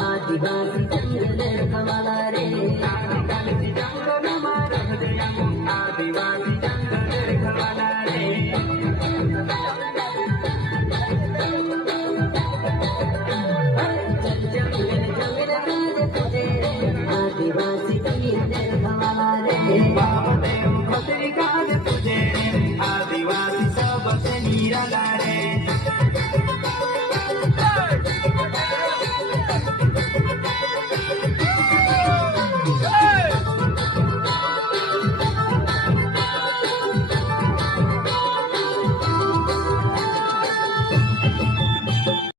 आदिवासी जंगल कमाला रे आदिवासी जंगल मारग दयामो आदिवासी जंगल कमाला रे जंगल जंगल राज तुझे आदिवासी जंगल कमाला रे बाबदेव खतरी काज तुझे आदिवासी सबसे निराला रे